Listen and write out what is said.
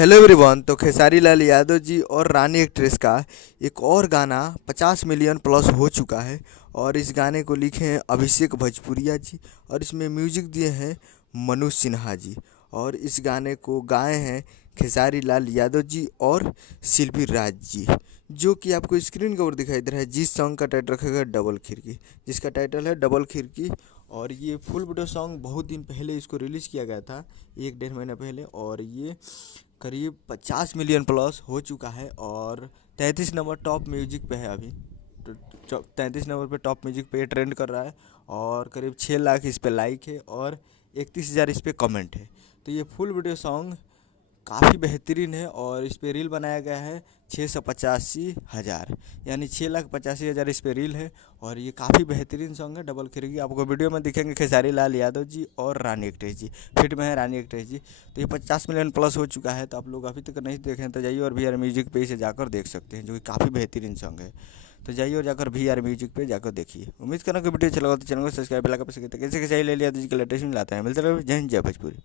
Hello everyone. तो खेसारी लाल यादव जी और रानी actress का एक और गाना 50 मिलियन प्लस हो चुका है और इस गाने को लिखे हैं अभिषेक भोजपुरिया जी और इसमें म्यूजिक दिए हैं मनोज सिन्हा जी और इस गाने को गाए हैं खेसारी लाल यादव जी और शिल्पी राज जी, जो कि आपको स्क्रीन के ऊपर दिखाई दे रहा है। जिस सॉन्ग का टाइटल रखेगा डबल खिड़की, जिसका टाइटल है डबल खिड़की। और ये फुल वीडियो सॉन्ग बहुत दिन पहले इसको रिलीज़ किया गया था, 1 डेढ़ महीना पहले, और ये करीब 50 मिलियन प्लस हो चुका है और 33 नंबर टॉप म्यूजिक पे है अभी। तो 33 नंबर पे टॉप म्यूजिक पे ट्रेंड कर रहा है और करीब 6 लाख इस पे लाइक है और 31,000 इस पे कमेंट है। तो ये फुल वीडियो सॉन्ग काफ़ी बेहतरीन है और इस पे रील बनाया गया है 685,000, यानी 6,85,000 इस पे रील है और ये काफ़ी बेहतरीन सॉन्ग है डबल खिड़की। आपको वीडियो में दिखेंगे खेसारी लाल यादव जी और रानी एक्ट्रेस जी, फिट में है रानी एक्ट्रेस जी। तो ये 50 मिलियन प्लस हो चुका है। तो आप लोग अभी तक नहीं देखे हैं तो जाइए और VR म्यूजिक पे इसे जाकर देख सकते हैं, जो कि काफ़ी बेहतरीन सॉन्ग है। तो जाइए और जाकर VR म्यूजिक पे जाकर देखिए। उम्मीद करना कि वीडियो अच्छा लगा तो चैनल को सब्सक्राइब लगा कैसे कैसे ले लिया तो लेटेस्ट में लाता है। मिलते रहे। जय हिंद, जय भोजपुरी।